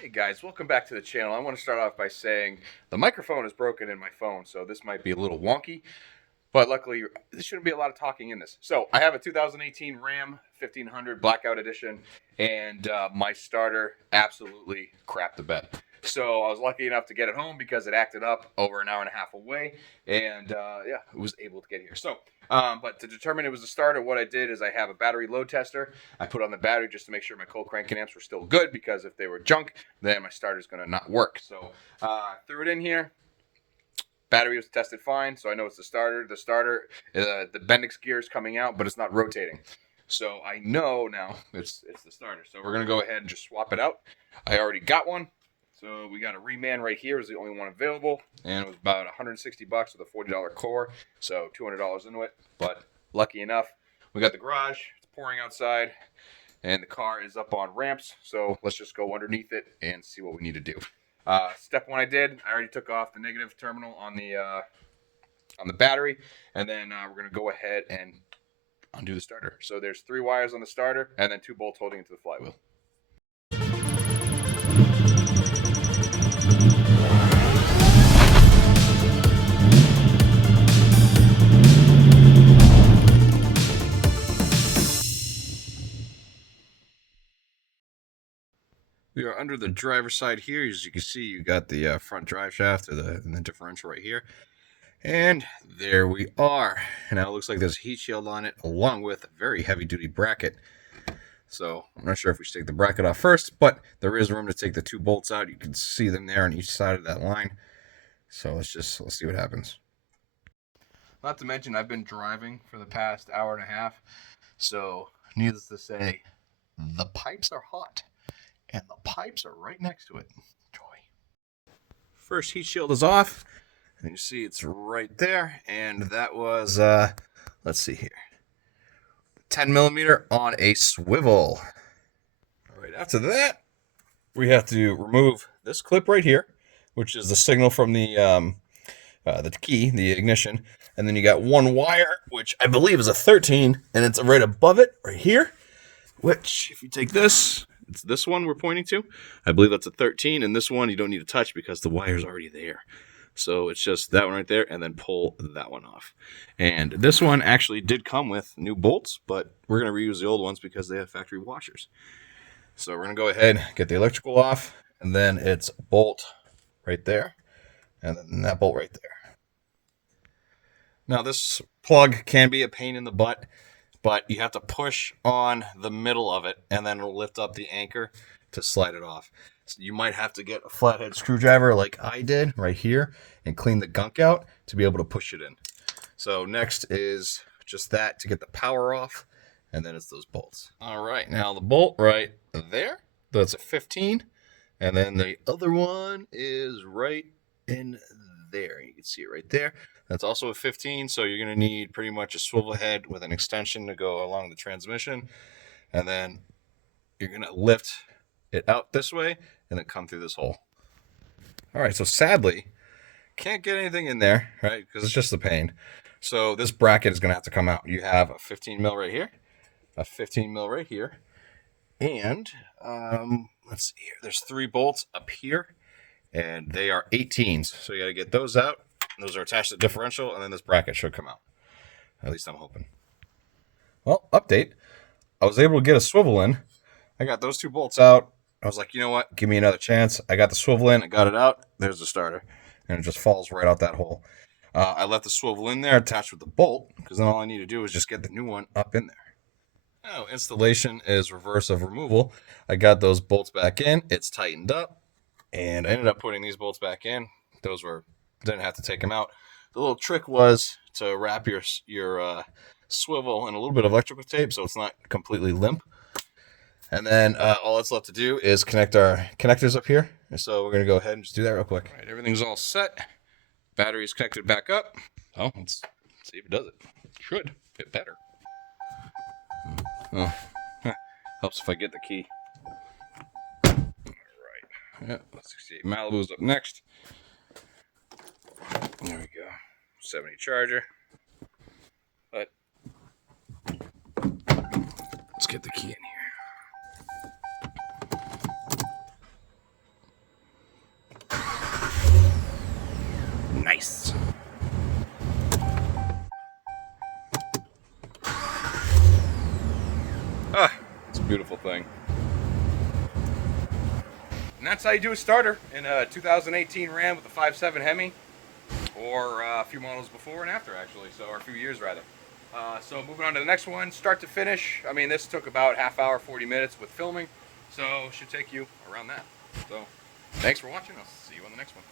Hey guys, welcome back to the channel. I want to start off by saying the microphone is broken in my phone, so this might be a little wonky, but luckily there shouldn't be a lot of talking in this. So I have a 2018 Ram 1500 Blackout Edition, and my starter absolutely crapped the bed. So I was lucky enough to get it home because it acted up over an hour and a half away, and yeah, it was able to get here. So, but to determine it was a starter, what I did is I have a battery load tester. I put on the battery just to make sure my cold cranking amps were still good, because if they were junk, then my starter's gonna not work. So threw it in here. Battery was tested fine, so I know it's the starter. The Bendix gear is coming out, but it's not rotating. So I know now it's the starter. So we're gonna go ahead and just swap it out. I already got one. So we got a Reman right here, is the only one available, and it was about 160 bucks with a $40 core, so $200 into it. But lucky enough, we got the garage. It's pouring outside, and the car is up on ramps. So let's just go underneath it and see what we need to do. Step one, I already took off the negative terminal on the battery, and then we're gonna go ahead and undo the starter. So there's 3 wires on the starter, and then 2 bolts holding into the flywheel. We are under the driver's side here. As you can see, you got the front drive shaft and the differential right here. And there we are. Now it looks like there's a heat shield on it, along with a very heavy-duty bracket. So I'm not sure if we should take the bracket off first, but there is room to take the 2 bolts out. You can see them there on each side of that line. So let's see what happens. Not to mention, I've been driving for the past hour and a half. So needless to say, the pipes are hot. And the pipes are right next to it. Joy. First heat shield is off. And you see it's right there. And that was, let's see here, 10 millimeter on a swivel. All right, after that, we have to remove this clip right here, which is the signal from the key, the ignition. And then you got 1 wire, which I believe is a 13, and it's right above it, right here. Which, if you take this, it's this one we're pointing to. I believe that's a 13, and this one you don't need to touch because the wire's already there. So it's just that one right there, and then pull that one off. And this one actually did come with new bolts, but we're going to reuse the old ones because they have factory washers. So we're going to go ahead, get the electrical off, and then it's bolt right there, and then that bolt right there. Now this plug can be a pain in the butt, but you have to push on the middle of it, and then it'll lift up the anchor to slide it off. So you might have to get a flathead screwdriver like I did right here and clean the gunk out to be able to push it in. So next is just that to get the power off, and then it's those bolts. All right, now the bolt right there, that's a 15, and then the other one is right in there. You can see it right there. That's also a 15, so you're going to need pretty much a swivel head with an extension to go along the transmission. And then you're going to lift it out this way and then come through this hole. All right, so sadly, can't get anything in there, right, because it's just a pain. So this bracket is going to have to come out. You have a 15 mil right here, a 15 mil right here, and let's see here. There's 3 bolts up here, and they are 18s. So you got to get those out. Those are attached to the differential, and then this bracket should come out. At least I'm hoping. Well, update. I was able to get a swivel in. I got those 2 bolts out. I was like, you know what? Give me another chance. I got the swivel in. I got it out. There's the starter. And it just falls right out that hole. I left the swivel in there attached with the bolt, because then all I need to do is just get the new one up in there. Now, installation is reverse of removal. I got those bolts back in. It's tightened up. And I ended up putting these bolts back in. Didn't have to take them out. The little trick was to wrap your swivel in a little bit of electrical tape so it's not completely limp. And then all that's left to do is connect our connectors up here. So we're going to go ahead and just do that real quick. All right, everything's all set. Battery's connected back up. Oh, let's see if it does it. Should. It better. Oh, helps if I get the key. All right. Yeah, let's see. Malibu's up next. There we go. 70 charger. But let's get the key in here. Beautiful thing. And that's how you do a starter in a 2018 Ram with a 5.7 Hemi, or a few models before and after, actually, or a few years rather. So moving on to the next one, start to finish. I mean, this took about half hour, 40 minutes with filming, so it should take you around that. So thanks for watching. I'll see you on the next one.